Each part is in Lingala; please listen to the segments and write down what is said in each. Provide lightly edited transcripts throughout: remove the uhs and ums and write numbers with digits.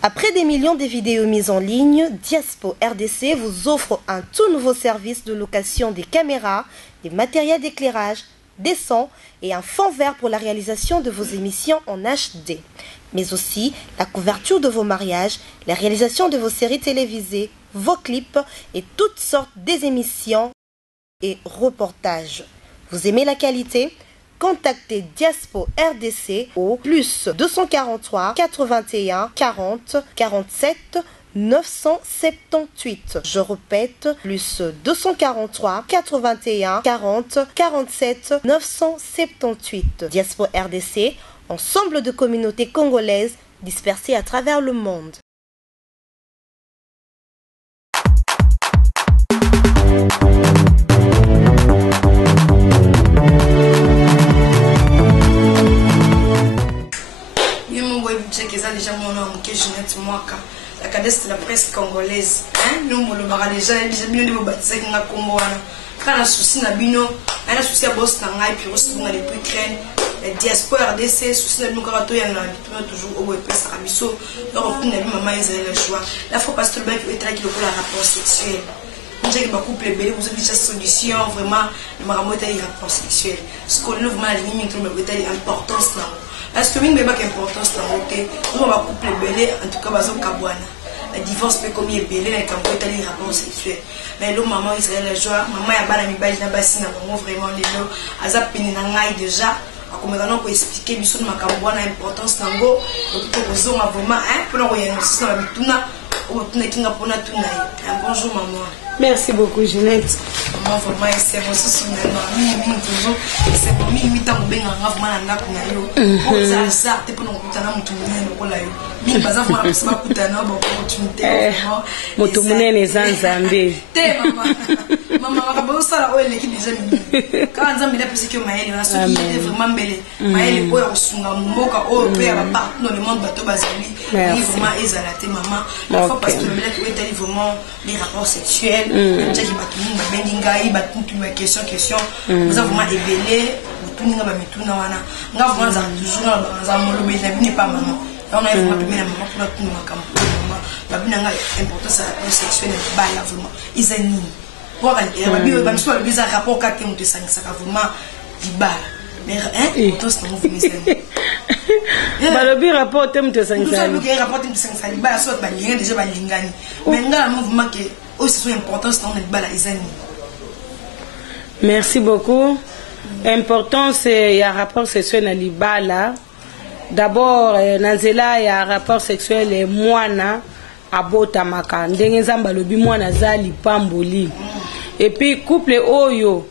Après des millions de vidéos mises en ligne, Diaspo RDC vous offre un tout nouveau service de location des caméras, des matériels d'éclairage, des sons et un fond vert pour la réalisation de vos émissions en HD. Mais aussi la couverture de vos mariages, la réalisation de vos séries télévisées, vos clips et toutes sortes des émissions et reportages. Vous aimez la qualité? Contactez Diaspo RDC au plus 243 81 40 47 978. Je répète, plus 243 81 40 47 978. Diaspo RDC, ensemble de communautés congolaises dispersées à travers le monde. Déjà mon nom qui est Jeanette Mwaka, la cadette de la presse congolaise. Nous le bara déjà bien de baptiser qui n'a comboana. Quand la souci na bino, la souci à boss na ngai puis aussi na depuis Ukraine, la diaspora RDC souci na bino karato ya na toujours au web presse abiso. Donc on a vu maman Israël le choix. La fois parce que le bac était qui le pour la rapport sexuel. Nous j'ai pas couple bébé, vous avez déjà solution vraiment le maramote est rapport sexuel. Ce qu'on veut vraiment la limite de l'importance là. Parce que nous avons importance dans le côté, nous avons couple belé, en tout cas, nous avons la divorce peut comme il est belé, mais quand vous êtes allé rapport sexuel. Mais là, maman Israël la joie, maman a pas la mibage na bassin, vraiment les lots, azap pini na ngai déjà. Comme on peut expliquer, nous sommes à l'importance dans le go, donc nous avons vraiment un peu de réussite dans la bituna, ou tout n'est qu'un peu de bonjour maman. Merci beaucoup, Jeanette. Maman, vraiment, c'est mon souci. Toujours, c'est pour moi, il temps bien en avant, on a qu'on ça, t'es pour nous coûter un mouton au layo. Mais pas avant, c'est pas coûter un opportunité. Moutoumouné les Zanzambé. T'es maman. Maman, on va pas ça là où elle est déjà minée. Quand on a mis la musique au maïl, on a su qu'il est vraiment belle. Maïl est au sunga moka au père partout dans le monde bateau basali. Il est vraiment exalté maman. La fois parce que le black est vraiment les rapports sexuels. Déjà qui battu benginga i battu question nous avons vraiment ébélé tout ninga ba mituna wana nga vraiment za toujours za molo be na bini pas maman on a vraiment primé la maman pour tout makam maman ba bina nga importance la sexuelle ba la vraiment izani pour ba bi ba mso ba za rapport ka temu te sangisa ka vraiment di ba mais tout ce nous finissons ba le bi rapport temu te sangisa tout ça le rapport temu te sangisa ba so ba linga déjà ba lingani mais nga mouvement que aussi importance dans le bal Izani. Merci beaucoup. Importance il y a rapport sexuel dans le bal. D'abord Nanzela il y a rapport sexuel et mwana abota maka ndenge nzamba lobi mwana zali pamboli. Et puis couple oyo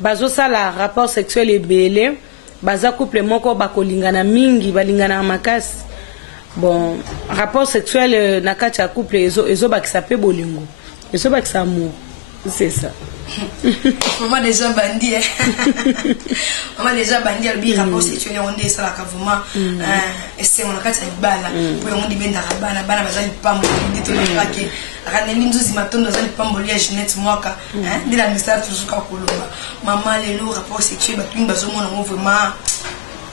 bazo sala rapport sexuel ebele baza couple moko bakolingana mingi balingana makasi. Bon rapport sexuel na kati ya couple ezo bakisa pe bolingo. Et ce que ça amour, c'est ça. Maman déjà bandit. Maman déjà bandit le rapport sexuel on dit ça la vraiment et c'est on a quatre bala pour on dit ben bana bana bazali pambo dit tout le raqué raneli nzuzi matondo bazali pambo ya Jeanette Mwaka dit la message toujours ka kolomba maman les lourds rapport sexuel batungi bazomona vraiment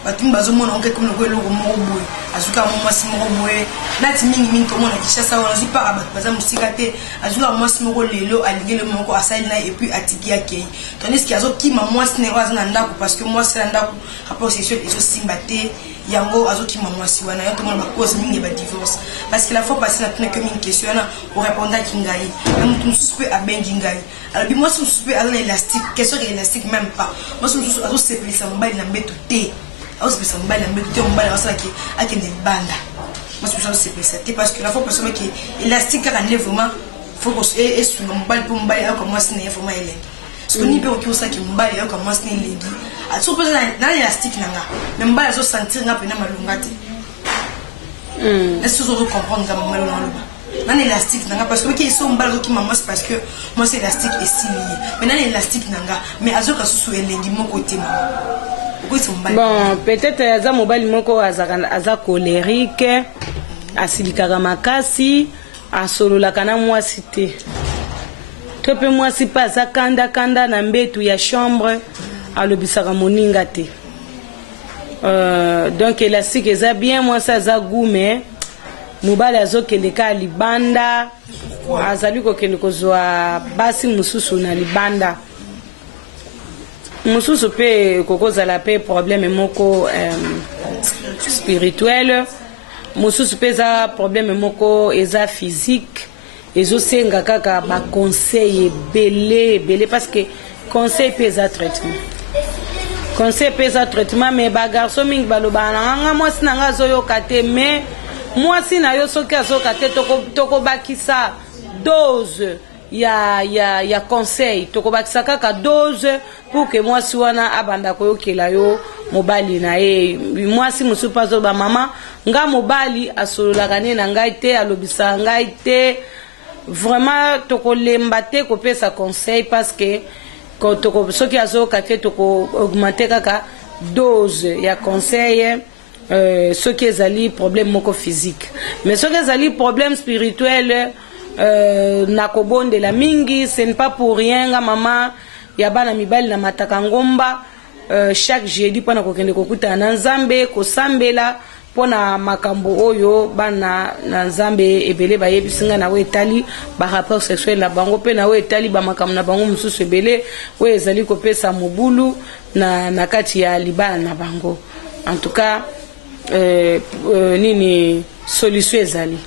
batungi bazomona on comme le lourd mo boy azuka mo masi mo boy nati mingi to mona kishasa on zipa ba baza musika te azuka mo masi mo lelo alingele moko asali na et puis atiki yake tandis qu'il azo ki maman sine waza na ndako parce que moi c'est ndako rapport sexuel ezo simbate yango azo ki maman si wana yo to mona ba cause mingi ba divorce parce que la fois passée na tuna que mingi question na pour répondre à kingai même tout suspect à benji ngai alors bi moi suspect à l'élastique question de l'élastique même pas moi suspect azo se plisa mobile na mbeto te azo se plisa mobile na mbeto te mobile wasa ki akende banda moi je sais pas parce que la fois parce que élastique quand on est vraiment faut que et sur le mobile pour mobile comme moi c'est vraiment élève ce qu'on y peut que ça qui mobile comme moi c'est élève à tout peut dans l'élastique nanga mais mobile zo sentir nga pena malungate est-ce que vous comprenez nga malungate dans l'élastique nanga parce que qui sont mobile qui maman c'est parce que moi c'est élastique est si lié mais dans l'élastique nanga mais azoka sous élève mon côté maman. Bon, peut-être aza mobile moko aza colérique, asilikaka makasi, asololaka na mwasi te. To pe mwasi pa aza kanda kanda na mbetu ya chambre, alobisaka moninga te. Donc élastique eza bien, moi ça aza goût mais mobali azokende ka libanda azali kokende kozwa basi mususu na libanda mususu pe kokozala pe problème moko spirituel mususu pe za problème moko eza physique ezosenga kaka ba conseil belé parce que conseil pe eza traitement conseil pe eza traitement mais ba garçon mingi baloba nga mwasi na nga zoyoka te mais mwasi na yo soki azoyoka te tokobakisa dose ya conseil tokobakisa kaka dose pour que mwasi wana abanda koyokela yo mobali na ye mwasi mosusu mpe azoba mama nga mobali asololaka ne na ngai te alobisaka ngai te vraiment tokolemba te kopesa conseil parce que soki azoyoka te tokoaugmente kaka dose ya conseil soki ezali problème moko physique mais soki ezali problème spirituel nakobondela mingi ce n'est pas pour rien nga mama ya bana mibali na mataka ngomba chaque jeudi pona kokende kokutana na nzambe kosambela pona makambo oyo bana na nzambe ebele bayebisinga na we etali ba rapport sexuel na bango pe na we etali ba makambo na bango mususu ebele we ezali kopesa mobulu na kati ya libala na bango en tout cas nini solution ezali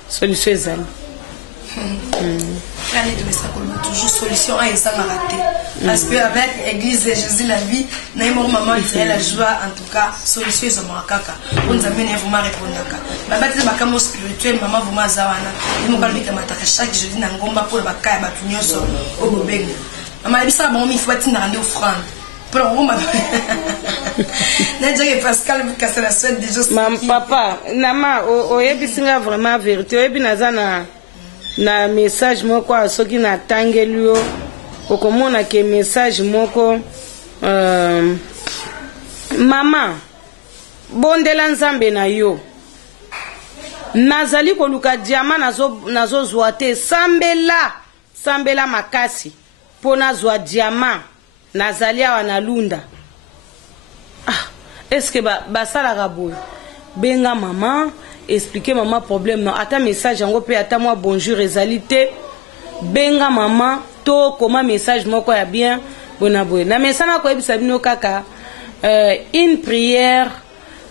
toujours solution à ça raté parce que avec église Jésus la vie na maman Israël la joie en tout cas solution ils ont kaka on nous amène vraiment répondre kaka ba bati ba kamo spirituel maman vraiment zawana nous parle de mataka chaque jeudi na ngomba pour ba kaya ba tunyoso au bobenga maman bisa ba mi faut tina rendre offrande pour on m'a n'ajé Pascal kasi la suite déjà mam papa nama o yebisinga vraiment vérité oyebi nazana na message moko soki na tangeli yo okomona ke message moko mama bondela nzambe na yo nazali koluka diama nazo zwa te sambela makasi po nazwa diama nazali awa na lunda est-ce que basalaka boye benga mama expliquer maman problème non ata message yango pe ata moi bonjour ezalité benga maman to comment message moko ya bien bona boye na mesana ko ebisa bino kaka une prière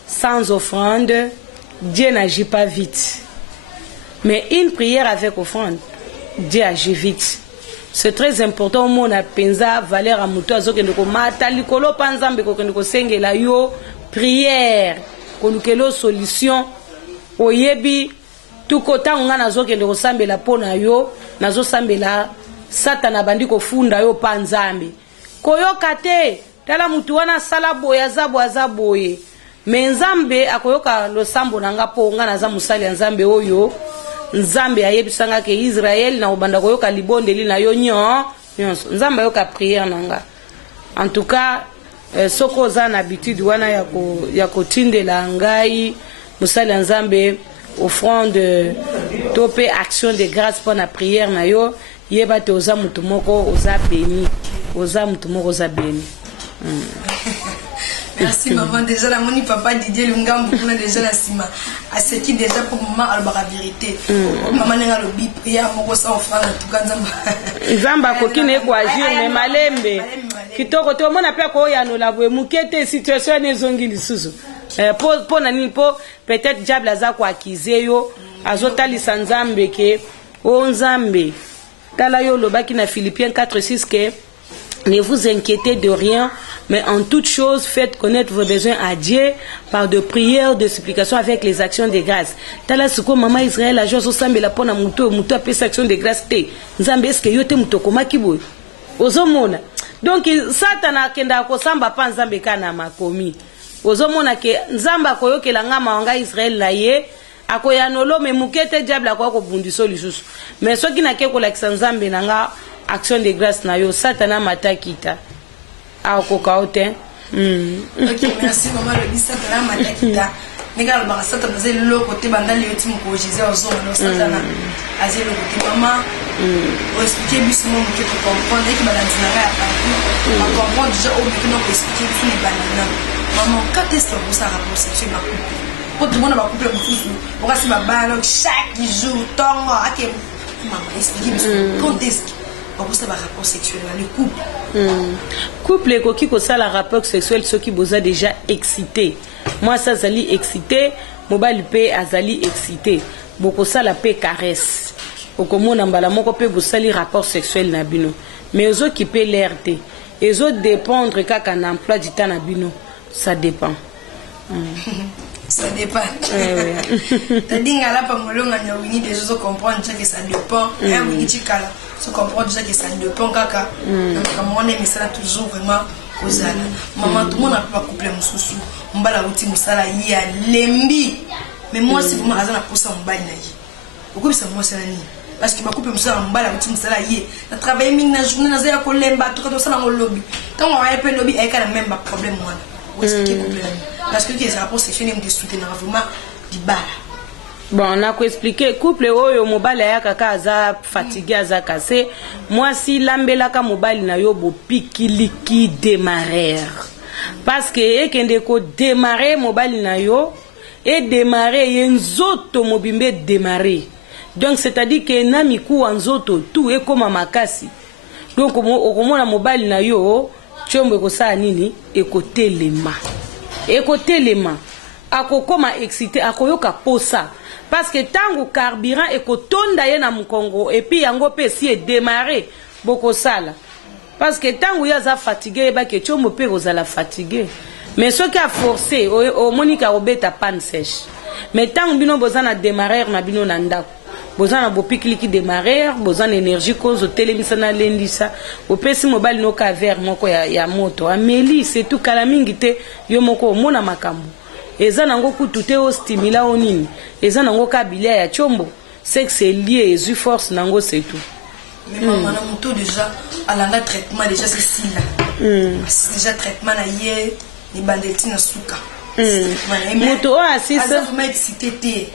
sans offrande Dieu n'agit pas vite mais une prière avec offrande Dieu agit vite c'est très important mon apenza valeur a muto azokende ko mata likolo panzambe ko kende ko sengela yo prière ko lukelo solution oyebi tukota nga nazokende kosambela pona yo nazosambela satana bandi kofunda yo pa nzambe koyoka te tala mutu wana sala boya za boye me nzambe akoyoka losambo nanga po nga naza musali ya nzambe oyo nzambe ayebisanga ke Israël na obanda koyoka libondeli na yo nyonso nzambe ayoka prière nanga en tout cas soko za na habitude wana ya kotindela ngai musali nzambe offrande topé action de grâce pour la prière na yo yeba te oza mutu moko oza béni merci maman déjà la moni papa Didier Lungambo kuna déjà la sima à ce qui déjà pour maman alba vérité maman nga lobi prière moko sa offrande tout cas nzamba kokine ko agir mais malembe kitoko to mona pe ko ya no la bwe mukete situation nezongi lisusu po nani po peut-être diable aza ko accuser yo azotalisa nzambe ke o nzambe tala yo lobaki na Philippiens 4:6 que ne vous inquiétez de rien mais en toute chose faites connaître vos besoins à Dieu par de prières de supplications avec les actions de grâce tala siko mama Israël a jozo sambela pona muto apesa action de grâce te nzambe est-ce que yo te muto komaki boy ozomona donc satana kenda ko samba pa nzambe kana makomi ozomona ke nzamba koyokela ngama wanga Israël na ye akoyanolo me mukete diable akwa ko bundiso lisusu mais soki na ke ko lakisa nzambe nanga action de grâce na yo satana matakita akoka ote OK merci maman le satana matakita nega ba satana ze lo côté bandali yoti mko Jésus ozomona satana azelo côté maman o expliquer bis mon que tu comprendre que balance na ya pa comprendre déjà au but non expliquer tout les balance maman quand est-ce que vous ça rapport sexuel Pour tout le monde va couper le fou. On va se battre chaque jour, tant que maman explique quand est-ce que ça va rapport sexuel le couple. Couple et qui ça la rapport sexuel ceux qui vous a déjà excité. Moi ça zali excité, mobile paix azali excité. Beaucoup ça la paix caresse. Au commun en bala moko peut vous sali rapport sexuel na bino. Mais aux autres qui paient l'RT, les autres dépendre quand un emploi du temps na bino, ça dépend. Ça dépend. C'est-à-dire que là, pour moi, on des choses comprendre que ça dépend. Se comprendre déjà que ça dépend. Comme on aime ça toujours vraiment aux ânes. Maman, tout le monde n'a pas couplé mon sous-sous. On va la routine, ça là, il y a l'embi. Mais moi, si vous m'avez pour ça, on va y aller. Pourquoi ça moi, c'est la nuit? Parce que ma couple me dit on va la routine, ça là, il y a travaillé la journée, on a un collemba, tout ça dans le lobby. Quand on va un peu le lobby, il y a même pas problème. Parce que les rapports sexuels me discutent vraiment du bar. Bon, on a expliqué couple oyo mobile ya kaka aza fatigué aza cassé. Moi si lambelaka mobile na yo bo pikiliki démarrer. Parce que ekende ko démarrer mobile na yo et démarrer yenzoto mobimbe démarrer. Donc c'est-à-dire que na miku anzoto tout est comme makasi. Donc okomona mobile na yo chombe ko sa nini écouter les mains. Écouter les mains. Akokoma excité akoyoka posa. Parce que tango carburant et kotonda ye na mukongo et puis yango pe si est démarré boko sala. Parce que tango yaza fatigué ba ke chomo pe ozala fatigué. Mais ce qui a forcé au monika robeta panne sèche. Mais tango bino bozana démarrer na bino na ndako. Bozana bo pikliki démarrer, bozana énergie cause télémisa na lendisa. Au pesi mobile no ka ver moko ya moto. Ameli c'est tout kala mingi te yo moko mona makambo. Eza nango kutute o stimula onini eza nango kabilia ya chombo sexe lié et force nango c'est tout. Mais maman mon tout déjà à la traitement déjà c'est si là. Déjà traitement na yé ni bandeti na suka. Moto assise ça vraiment excité té.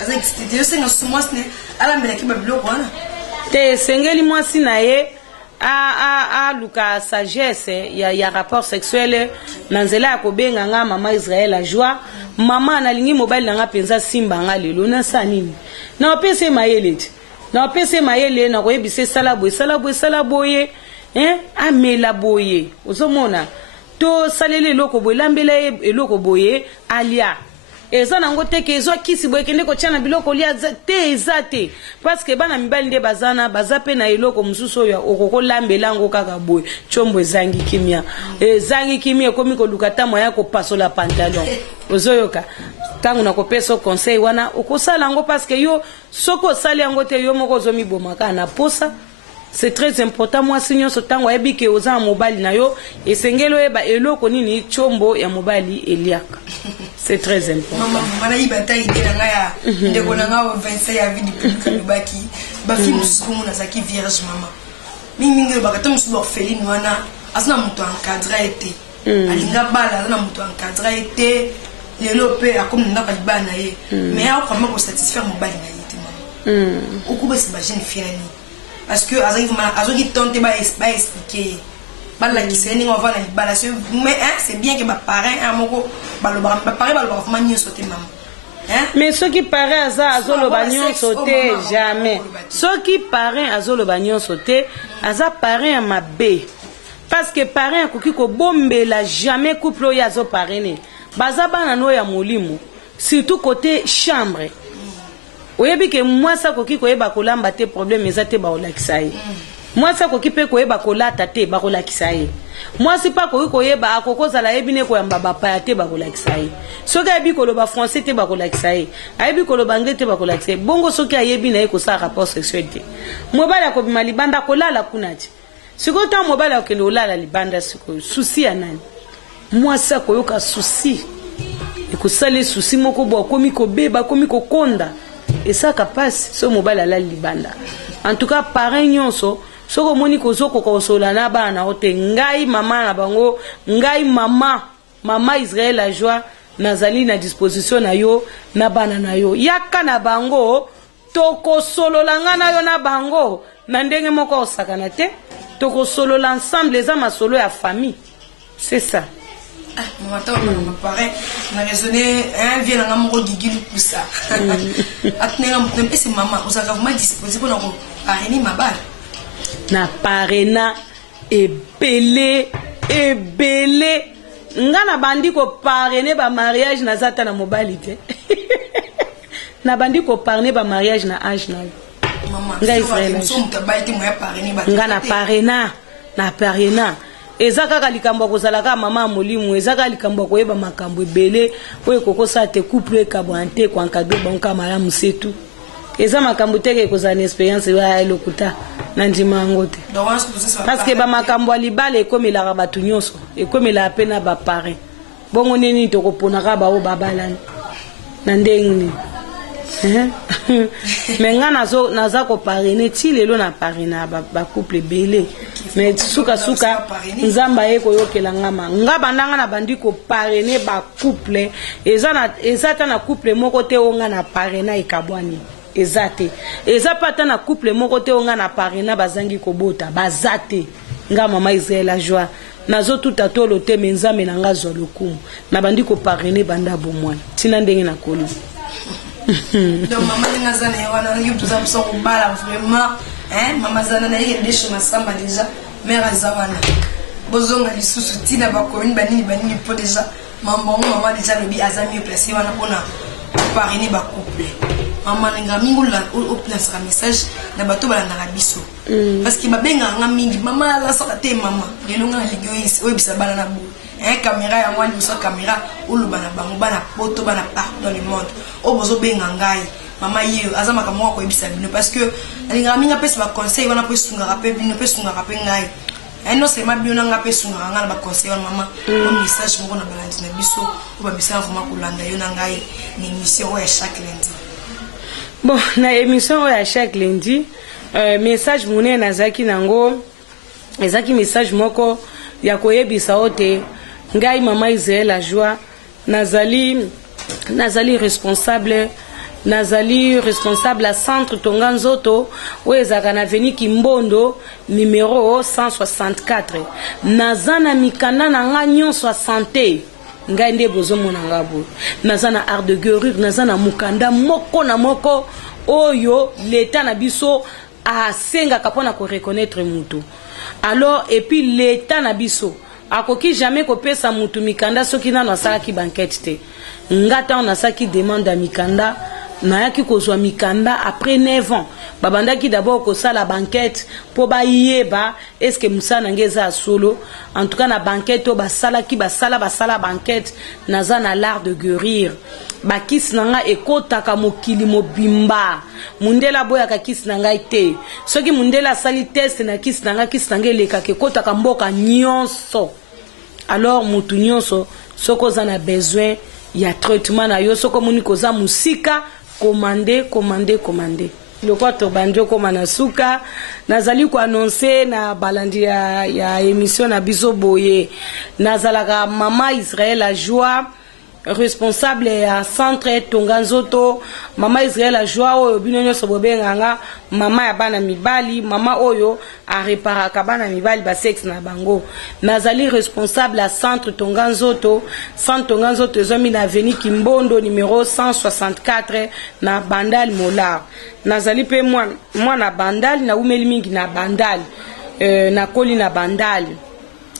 Asa excité yo senga sumo sne ala mbela ki babilo kwana. Te sengeli mwasi na ye a luka sagesse ya rapport sexuel nanzela ya kobenga nga mama Israël a joie mama na lingi mobile na nga penza simba nga lelo na sanini na opese mayele na opese mayele na koyebise sala boye amela boye ozomona to salele loko boye lambela eloko boye alia eza nango te ke ezo kisi boye kende ko tshana biloko lia te ezate parce que bana mibali nde bazana bazape na eloko mususu ya okoko lambela ngo kaka boye chombo ezangi kimia komi ko lukata moya ko pasola pantalon ozoyoka tangu na kopesa conseil wana okosala ngo parce que yo soko sali yango te yo moko zomi bomaka na posa. C'est très important moi signyo so tango ebi ke oza mobile na yo esengelo eba eloko nini chombo ya mobile eliaka. C'est très important. Maman yi bataille de nga ya ndeko na nga 25 ya vie depuis le baki ba fi musuku mona zaki vierge maman. Mingi bakata musuku orpheline wana asna muto encadré été. Alinga bala na muto encadré été lelo pe akomi na ba bana ye. Mais a vraiment pour satisfaire mobile na yité maman. Okuba se ba jeune fille ni. Parce que azoki tente ba expliquer ba la kiseni on va na bala mais c'est bien que ba parents amoko ba lo ba parents ba lo ba fama nyo sauter maman mais ceux qui parents azolo ba nyo sauter jamais ceux qui parents azolo ba nyo sauter aza parents mabe parce que parents akoki ko bombela jamais couple ya zo parrainer baza bana no ya molimo surtout côté chambre. Oyebi ke moi ça koki koyeba kolamba te problème ezate ba olakisa ye. Moi ça koki pe koyeba kolata te ba kolakisa ye. Moi c'est pas koyeba akokoza la ebine ko yamba ba pa te ba kolakisa ye. Soki ayebi koloba français te ba kolakisa ye. Ayebi koloba anglais te ba kolakisa ye. Bongo soki ayebi na ye ko sa rapport sexuel te. Mobala ko bima libanda kolala kunati. Siko ta mobala ko olala libanda siko souci ya nani. Moi ça koyoka souci. Eko sale souci moko bo komi ko beba komi ko konda. Et ça capable ce mobile ala libanda. En tout cas parents nyonso soko moni ko zoko ko sola na bana ote ngai mama na bango ngai mama Israël a joie nazali na disposition na yo na bana na yo yaka na bango toko solo langa na yo na bango na ndenge moko osakana te toko solo l'ensemble les ama solo ya famille c'est ça Maman ta mama pareil na raisonner un vient na moko gigi pour ça. Atnenga mpe c'est maman osaka vraiment disposé pour na ko parrainer mabala. Na parena ebele nga na bandi ko parrainer ba mariage na zata na mobali te. Na bandi ko parrainer ba mariage na âge na maman nga Israël nga na parena ezaka kalikambo kozala ka mama molimu ezaka likambo koyeba makambo ebele oyo kokosa te couple kabwante kwa nkado banka malamu setu eza makambo teke kozana experience ya lokuta na ndima ngote parce que ba makambo alibala ekomela batu nyonso ekomela pena ba parrain bongo nini to kopona ka ba o babalani na ndenge mais nga naza ko parrainer ti lelo na parrainer ba couple belé mais suka nzamba ye ko yokela ngama nga bandanga na bandi ko parrainer ba couple eza ta na couple moko te onga na parrainer ekabwani ezate eza pata na couple moko te onga na parrainer bazangi ko bota bazate nga mama Israël a joie nazo tuta tolo te menzame na nga zo lokumu na bandi ko parrainer banda bomwana tina ndenge na koli. Donc maman n'a jamais eu de tout ça pour bala vraiment maman zana na ile deshi masamba déjà mère azawana bozonga lisusu tina ba commune banini po déjà maman déjà lobi azami placé wana pona parrainer ba couple maman nga mingula opnas ka message na bato bala na biso parce que babenga nga mingi maman la sorate maman lelo nga ligyo isi oyebisa bala na bu caméra ya mwani so caméra ulubana bango bana poto bana partout dans le monde obozo benga ngai mama yeyo azama ka mwa ko ebisa bino parce que alinga minga pesa ba conseil wana po sunga rapé bino pe sunga rapé ngai non c'est ma bino nga pe sunga nga na ba conseil wana mama o message moko na balandi na biso o ba bisa vraiment kolanda yo na ngai ni émission ya chaque lundi. Bon na émission ya chaque lundi message mune na zaki nango ezaki message moko ya koyebisa ote ngai mama Israël a joie nazali responsable à centre Tonganzoto oezaka na veni Kimbondo numéro 164 nazana mikanda na nga nyonso santé ngai nde bozomona ngabo nazana art de guérir nazana mukanda moko na moko oyo l'état na biso a senga kapona ko reconnaître mutu alors et puis l'état na biso akoki jamais kopesa mutu mikanda soki nano asalaki banquette te ngata on asaki demande à mikanda nayaki kozwa mikanda après 9 ans babandaki d'abord kosala banquette po bayeba est-ce que musa nangeza solo en tout cas na banquette to basala banquette naza na l'art de guérir bakisi nanga ekotaka mokili mobimba mundela boyaka kisi nanga te soki mundela sali test na kisi nanga eleka ekotaka mboka nyonso alors mutu nyonso soko za na besoin ya traitement na yo soko muni koza musika commander le quoi to banjo koma na suka nazali ko annoncer na balandi ya émission na biso boye nazalaka mama Israël a joie responsable à centre Tonganzoto mama Israël a joie oyo binonyo sobobenganga mama ya bana mibali mama oyo a reparaka bana mibali ba sexe na bango nazali responsable à centre Tonganzoto zomi na avenue Kimbondo numéro 164 na Bandal Molar nazali pe moi na Bandal na umeli mingi na Bandal na koli na Bandal.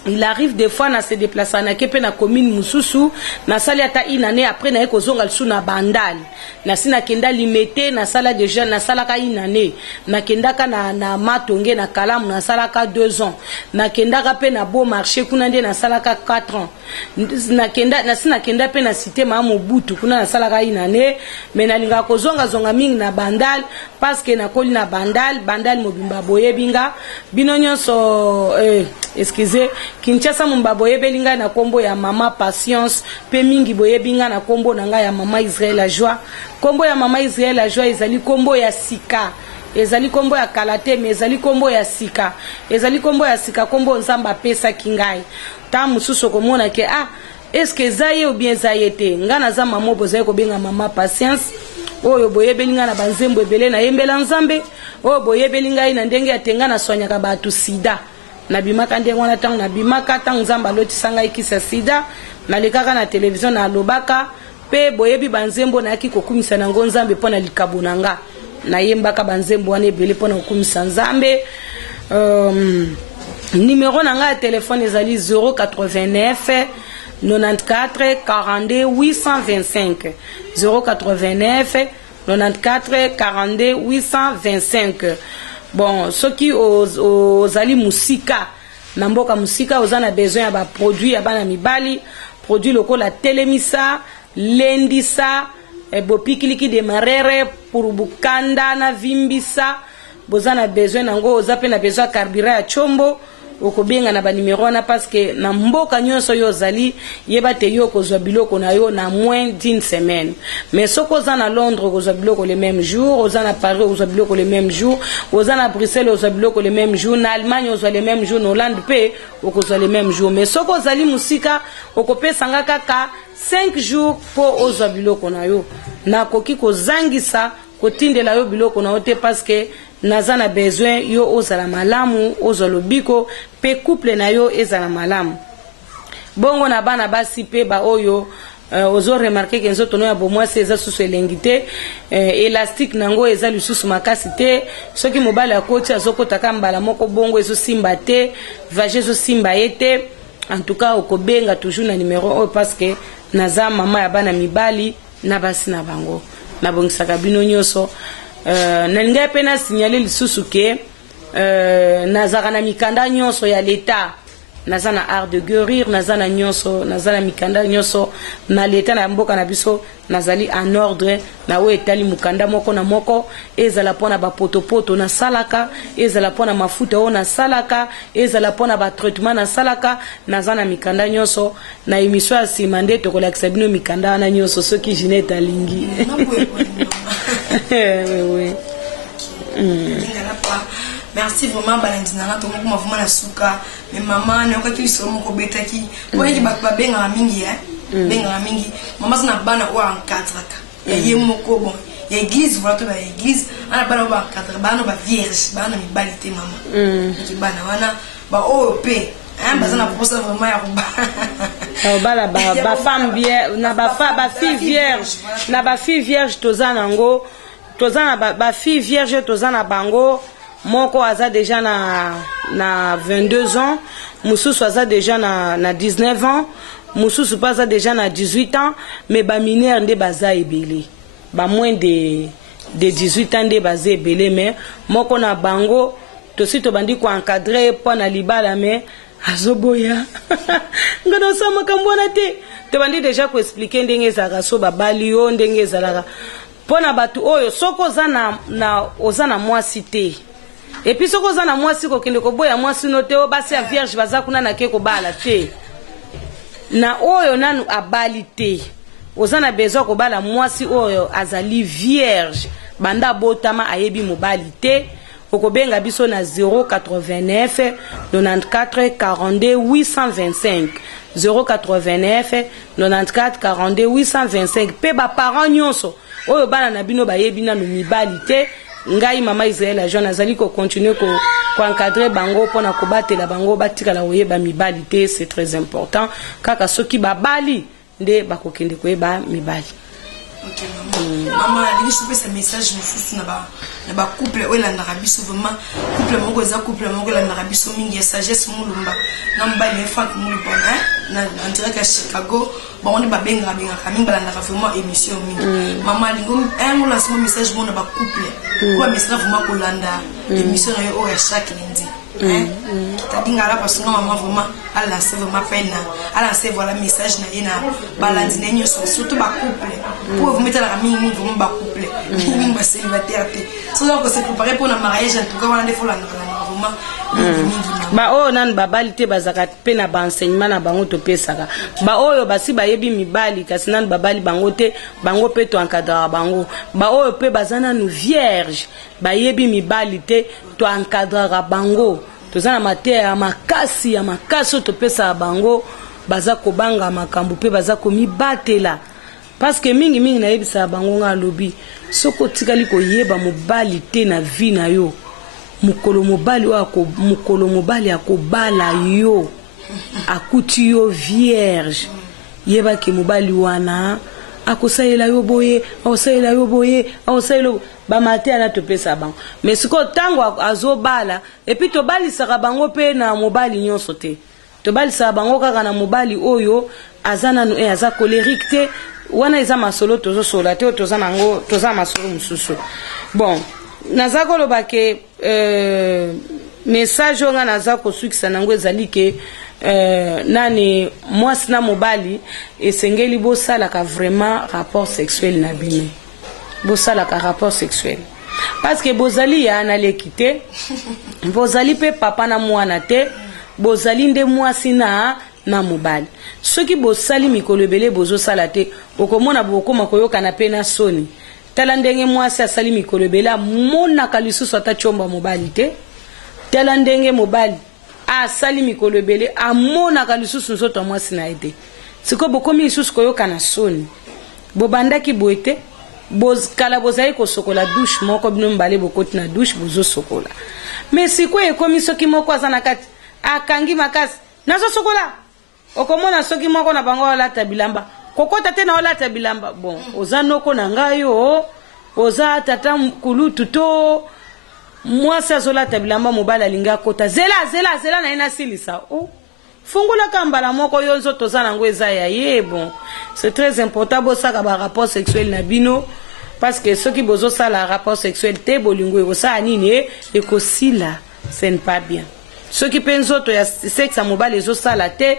Il arrive des fois na se déplacer na kepe na commune mususu na sali ata une année après na ekozonga lusu na Bandal na sina kenda limité na sala déjà na sala ka une année na kenda ka na matonge na kalamu na sala ka 2 ans na kenda ka pe na beau marché kuna nde na sala ka 4 ans na sina kenda pe na cité ma mobutu kuna na sala ka une année mais na linga kozonga zonga mingi na Bandal parce que na koli na Bandal mobimba boye binga binonyo so excusez Kinshasa mumbaboye belinga na kombo ya mama patience pe mingi boye binga na kombo nanga ya mama Israël a joie kombo ya mama Israël a joie ezali kombo ya sika ezali kombo ya kalate mais ezali kombo ya sika kombo nzamba pesa kingai ta mususu komona ke est-ce que zaye ou bien zayete ngana za mama bozaye ko benga mama patience oyo boye belinga na banzembo ebele na yembela nzambe oyo boye belinga ina ndenge atenga na soanyaka batu sida na bimaka ndenge wana tango na bimaka tango nzamba loti sanga ikisa sida nalekaka na télévision na lobaka pe boyebi banzembo na yaki kokumisa nango nzambe pona likabo nanga na yembaka banzembo wana ebele pona kokumisa nzambe. Numéro nanga ya téléphone ezali 089 94 42 825 089 94 42 825. Bon, soki ozali musika na mboka musika ozana besoin ya ba produit ya bana mibali, produit lokola telemisa, lendisa, bopikiliki de marere pour bukanda na vimbisa, bozana besoin nango ozape na besoin carburant ya chombo. Okobenga na ba numéro na parce que na mboka nyonso yo zali yeba te yo kozwa biloko na yo na moins d'une semaine. Mais soko za na Londres kozwa biloko le même jour, oza na Paris kozwa biloko le même jour, oza na Bruxelles kozwa biloko le même jour, na Allemagne kozwa le même jour, na Hollande pe kozwa le même jour. Mais soko zali musika okopesa nga kaka 5 jours pour ozwa biloko na yo. Na koki kozangisa kotindela yo biloko na yo te parce que nazana besoin yo ozala malamu ozolobiko pe couple na yo ezala malamu. Bongo na bana basi pe ba oyo ozo remarquer que nzoto no ya bomwasi eza susu elengite élastique nango eza lisusu makasi te soki mobali akoti azokotaka mbala moko bongo ezo simba te vage ezo simba ete. En tout cas okobenga toujours na numéro parce que naza mama ya bana mibali na basi na bango na bongisaka bino nyonso. Nalinga pena signaler lisusu ke nazaka na mikanda nyonso ya l'État, naza na art de guérir, naza na nyonso, naza na mikanda nyonso na l'État na mboka na biso nazali en ordre na we etali mukanda moko na moko ezala pona ba potopoto na salaka, ezala pona mafuta o na salaka, ezala pona ba traitement na salaka, naza na mikanda nyonso na émission asimande to kolakisa bino mikanda na nyonso soki Ginette alingi. Oui. Merci vraiment balandinanga to moko mavuma na suka mais maman ne ko kili so moko betaki ko yiki ba benga mingi benga mingi mama sana bana o en 4 ya yemoko bon ya église voilà to ba église ana bana o ba 4 bana ba vierge bana mi balite mama ki bana wana ba o pe bazana proposa vraiment ya kuba bala ba femme vierge na ba fille vierge na ba fille vierge tozana ngo tozana ba fille vierge tozana bango moko aza déjà na 22 ans, mususu aza déjà na 19 ans, mususu pas aza déjà na 18 ans, mais ba mineur nde baza ebele. Ba moins de 18 ans nde baza ebele mais moko na bango to sito bandi ko encadrer po na libala mais azoboya. Ngana sama kambona te. To bandi déjà ko expliquer ndenge ezaka so babali yo ndenge ezalaka. Pona batu oyo soko za na ozana mwasi te. Et puis soko za na mwasi ko kende ko boya mwasi no te o basi ya vierge baza kuna na ke ko bala te. Na oyo nanu abali te. Ozana besoin ko bala mwasi oyo azali vierge. Banda botama ayebi mobali te. Okobenga biso na 089 94 42 825 089 94 42 825 pe ba parents nyonso oyo bana na bino bayebi na mibali te ngai mama Israël Jean azali ko continuer ko encadrer bango pona ko batela bango batikala oyeba mibali te. C'est très important kaka soki babali nde bakokende ko yeba mibali. Ok maman ali souper ce message mususu na ba couple olanda rabiso vraiment couple moko za couple moko olanda rabiso mingi sagesse mulumba na mbali fa mulubona na antira ka Chicago ba on ba benga kamingi balanda vraiment émission mingi maman ali ngom un lancement message mon ba couple ko message vraiment ko landa émission yo o ya chaque lundi tabingala parce que maman vraiment elle lance vraiment peine elle lance voilà message na ina balandi nenyo surtout ba couple pour vous mettre la mingi vraiment ba couple mingi ba célibataire so donc c'est préparé pour le mariage en tout cas on a des fois vraiment ba oyo nanu babali te bazaka pe na ba enseignement na bango to pesaka ba oyo basi bayebi mibali kasi nanu babali bango te bango pe to encadrer bango ba oyo pe bazana nu vierge bayebi mibali te to encadrer bango tozana mate ya makasi to pesa bango baza kobanga makambo pe baza komibatela parce que mingi na yebisa bango nga lobi soko tikali ko yeba mobali te na vie na yo mukolo mobali akobala yo akuti yo vierge yeba ki mobali wana akosalela yo boye akosalela yo boye akosalela ba maté ana to pesa bango mais siko tango azobala et puis to balisaka bango pe na mobali nyonso te to balisaka bango kaka na mobali oyo azana no aza colérique te wana eza masolo tozo sola te toza nango toza masolo mususu bon nazako loba ke message nga nazako sukisa nango ezali ke nani mwasi na mobali esengeli bosalaka vraiment rapport sexuel na bino bosalaka rapport sexuel parce que bozali ya na lekite bozali pe papa na mwana te bozali nde mwasi na mobali soki bosali mikolo ebele bozosala te okomona bokoma koyokana pe na soni tala ndenge mwasi asali mikolo ebele amonaka lisusu ata tshomba mobali te tala ndenge mobali asali mikolo ebele amonaka lisusu nzoto mwasi na ye te siko bokomi lisusu koyokana soni bobandaki boye te kala bozali kosokola douche moko bino mbale bokoti na douche bozosokola mais siko ekomi soki moko aza na kati akangi makasi nazosokola okomona soki moko na bango olata bilamba kokota te na olata bilamba bon oza noko na ngayo oza tata kulutu to mwasi azolata bilamba mobali alingi akota zela na ye nasilisa fungula kambala moko yo nzoto oza nango eza ya ye bon c'est très important bosaka ba rapport sexuel na bino parce que soki bozosala rapport sexuel te bolingo ekosala nini ekosila ce n'est pas bien soki pe nzoto ya sexe ya mobali ezosala te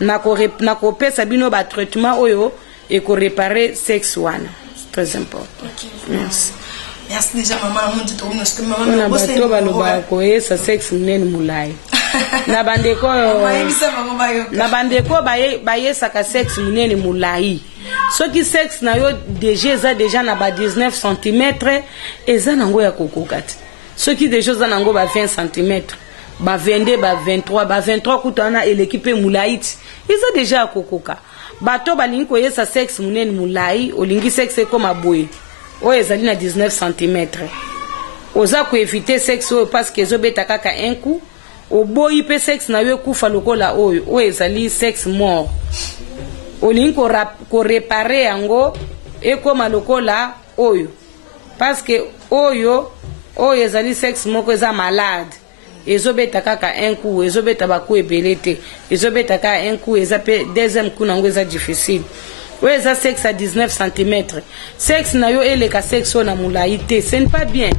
nakopesa bino ba traitement oyo ekoréparer sexe wana c'est très important. Merci. Merci déjà maman on dit to nous que maman na bato baloba koyesa sexe munene mulai na bandeko bayesaka sexe munene mulai soki sexe na yo déjà na ba 19 cm eza nango ya kokoka te soki déjà za nango ba 20 cm ba 22 ba 23 ba 23 kutana elekipe mulai eza déjà ya kokoka bato balingi koyesa sexe munene mulai olingi sexe koma boye oyo ezali na 19 cm oza koevite sexe oyo parce que ezobeta kaka un coup oboyi pe sexe na yo ekufa lokola oyo ezali sexe mort olingi korepare yango ekoma lokola oyo parce que oyo ezali sexe moko eza malade ezobeta kaka un coup ezobeta baku ebele te ezobeta kaka un coup eza pe deuxième coup nango eza difficile oyo eza sexe à 19 cm sexe na yo eleka sexe oyo na mulai te ce n'est pas bien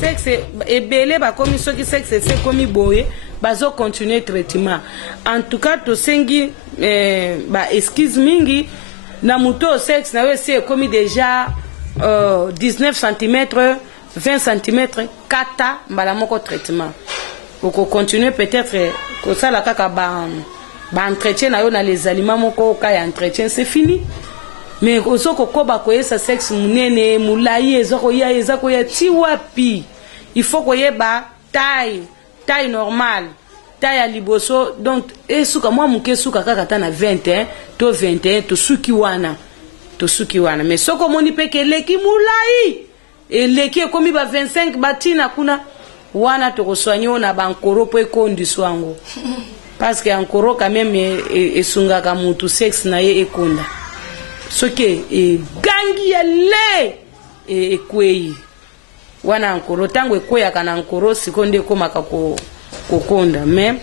sexe ebele bakomi soki sexe ese komi boye bazocontinue traitement en tout cas tosengi excuse mingi na moto sexe na yo esi ekomi déjà 19 cm 20 cm kata mbala moko traitement okocontinue peut-être kosala kaka entretien na yo na les aliments moko ka ya entretien c'est fini mais ozoko koba koyesa sexe munene mulai eza koya ti wapi il faut koyeba taille normale taille ya liboso donc esuka mwa muke suka kaka ta na 21 to 21 to suki wana mais soko moni peke eleki mulai eleki ekomi ba 25 batina kuna wana tokosoigner na bankoro po ekondiso yango parce que ankoro quand même esungaka mutu sexe na ye ekonda soki gangi ya le ekwei wana ankoro tango ekweyaka na ankoro sikonde ekomaka kokonda mais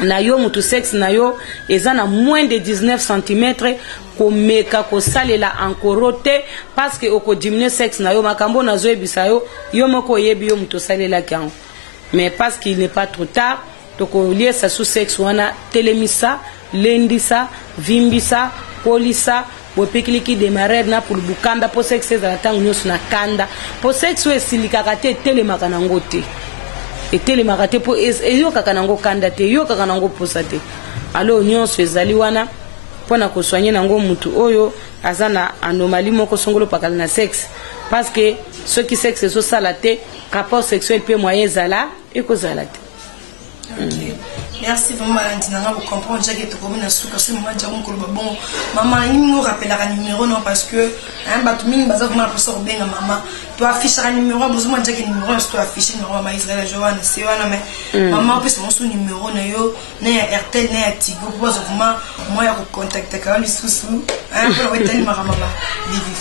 na yo mutu sexe na yo eza na moins de 19 cm komeka kosalela ankoro te parce que okodimine sexe na yo makambo nazoyebisa yo moko oyebi yo mutu osalelaki yango mais parce qu'il n'est pas trop tard tokoliesa sous sexe wana telemisa lendisa vimbisa polisa bopekiliki démarrer na pour bukanda po sexe ezala ntango nyonso na kanda po sexe oyo esilikaka te etelemaka nango te etelemaka te po eyokaka nango kanda te eyokaka nango posa te alo nyonso ezali wana mpona kosoigne nango mutu oyo aza na anomalie moko songolo pakala na sexe parce que soki sexe ezosala te rapport sexuel mpe moyen ezala ekozala te. Merci vraiment Valentina, vous comprenez déjà que tu communes à souka, c'est maman déjà bon. Maman, il me rappelle un numéro non parce que un batumine bazar comment pour sortir bien maman. Tu affiches un numéro, besoin déjà que numéro, tu affiches numéro maman Israël Joanne, c'est wana mais maman peut son numéro na yo, na RTL na Tigo pour vraiment moi ya contacter quand les sous hein pour être ma maman.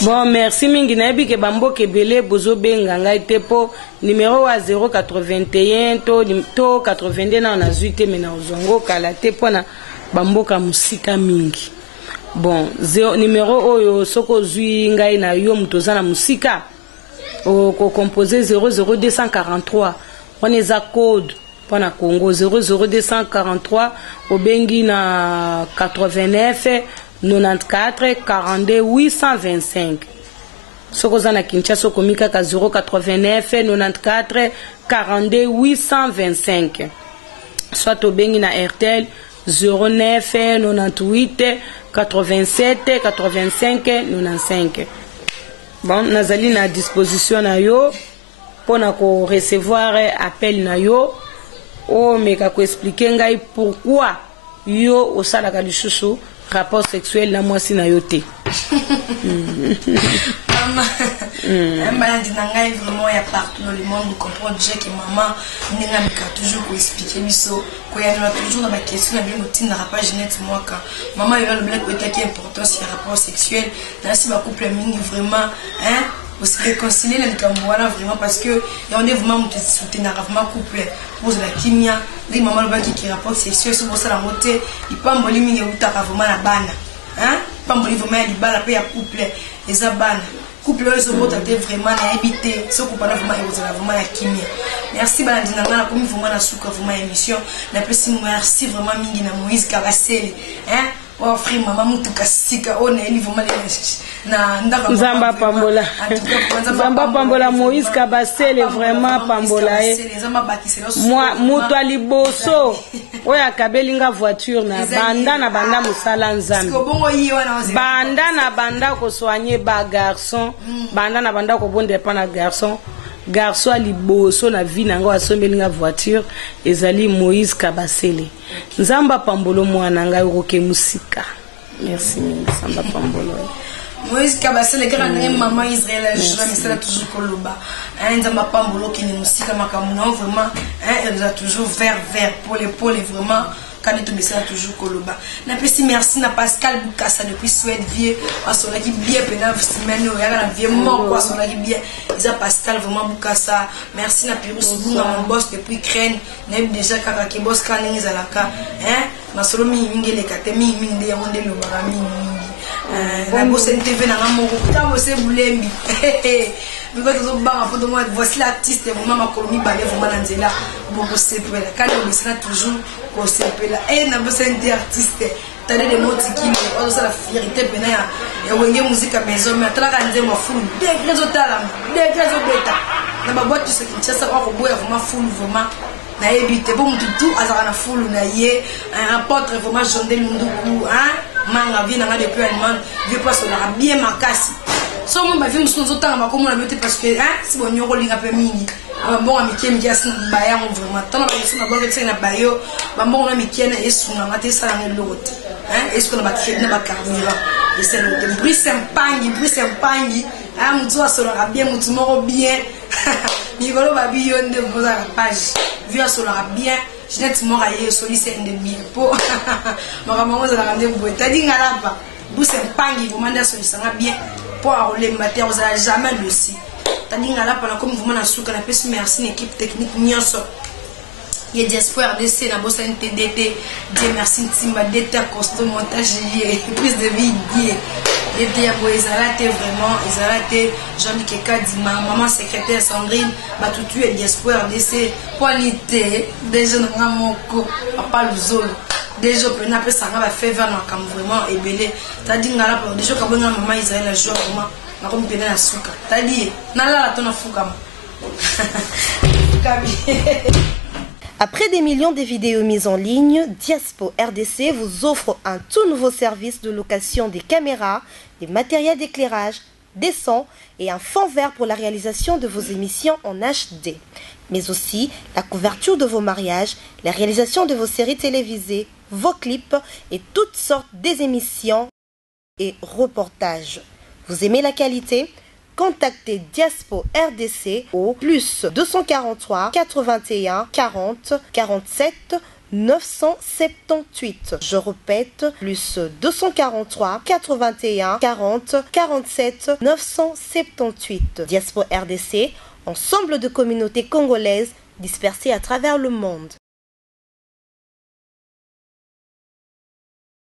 Bon, merci mingi na bi ke bambo ke belé bozo benga ngai tepo numéro à 081 to 82 na na zuite mena uzongo kala te pona bamboka musika mingi. Bon, numéro oyo soko zui ngai na yo mutoza na musika o ko composé 00243 on est à code pona Congo 00243 au bengi na 89 94 42 825. Sokoza na Kinshasa komika ka 089 94 42 825. Soit au bengi na RTL 09 98 87 85 95. Bon, nazali na disposition na yo pona ko recevoir appel na yo o meka ko expliquer ngai pourquoi yo osalaka lisusu rapport sexuel na mwasi na yo te. Maman, ngai vraiment ya partout dans le monde vous comprenez déjà que maman ninga mika toujours pour expliquer biso ko ya na toujours na ba question na bien motina rapport Jeanette Mwaka maman il va le blague ko qui importance ya rapport sexuel na si ba couple mingi vraiment hein pour se réconcilier les Cambouana vraiment parce que y a on est vraiment monter soutenir vraiment couple pose la kimia les maman le baki qui rapport sexuel sur pour ça la montée il pas mboli mingi utaka vraiment na bana hein pas mboli vraiment il bala pe ya couple les abana couple eux sont vraiment à éviter ce couple là vraiment la kimia. Merci Balandina na comme vraiment na souka vraiment émission na plus merci vraiment mingi na Moïse Kabasele hein wa frère maman mutu kasika on est vraiment na ndaka Zamba Pambola Zamba Pambola Moïse Kabasele vraiment Pambola moi mutu aliboso oya kabelinga voiture na banda musala nzambi banda na banda ko soigner ba garçon banda na banda ko bonde pa na garçon aliboso na vie nango asombelinga voiture ezali Moïse Kabasele Nzamba Pambolo mwana ngai roke musika. Merci Nzamba Pambolo. Moïse Kabasele grand maman Israël Joanne mais c'est toujours koloba. Nzamba Pambolo qui ne musika makamuna vraiment elle a toujours vert pour les vraiment quand tu me toujours koloba. Na pesi merci na Pascal Bukassa depuis Suède vieux parce que qui bien pendant semaine il y a la vie mort quoi son qui bien ils a Pascal vraiment Bukassa merci na Pirus Bunga mon boss depuis Ukraine na déjà kaka ki boss quand les alaka hein na solo mingi les katemi mingi ya monde le barami la boss TV na ngamo ta boss bulembi because zo ba pour moi voici l'artiste vraiment ma colonie balé vraiment na nzela beaucoup c'est quand on sera toujours au sepela et na boss artiste t'as des mots qui on ça la fierté pena ya wenge musique maison mais tala kanze ma full des résultats des beta na ba boîte ce qui ça va boire vraiment full vraiment na éviter bon tout azara na full na ye un apôtre vraiment jondel munduku hein manga vient na depuis allemand vieux pas on a bien makasi so mon ba film so tanga ba comme on a noté parce que hein si bon nyoko linga pe mingi bon amitié mi kiasi ba ya vraiment tant na ba na ba que na ba yo ba bon na mikié na esu na mate ça na l'autre hein est-ce qu'on a battu na ba carburant et c'est le bruit sempangi ah mutu asolaka bien mutu moko bien mikolo ba biyo nde boza la page vu asolaka bien Jeanette Mora ye soli c'est de bien po makambo za la ndembo tadi ngalapa bu sempangi komanda soli sanga bien pour enrouler mater aux jamais dossier tadi ngalapa na comme vous na suka na pesi merci une équipe technique nyonso il y a Diaspora RDC na bossa NTDT Dieu merci Timba DT costume montage et plus de vie et bien Ezalate vraiment Ezalate Jean-Michel Kadima maman secrétaire Sandrine batutu et Diaspora RDC qualité déjà na moko papa Luzolo déjà pena pe sanga ba faveur na kam vraiment ebele tadi ngala pa déjà ka bonga maman Israël jour vraiment na comme pena na suka tadi na la tona fuka Après des millions de vidéos mises en ligne, Diaspo RDC vous offre un tout nouveau service de location des caméras, des matériels d'éclairage, des sons et un fond vert pour la réalisation de vos émissions en HD. Mais aussi la couverture de vos mariages, la réalisation de vos séries télévisées, vos clips et toutes sortes des émissions et reportages. Vous aimez la qualité? Contactez Diaspo RDC au plus 243 81 40 47 978. Je répète, plus 243 81 40 47 978. Diaspo RDC, ensemble de communautés congolaises dispersées à travers le monde.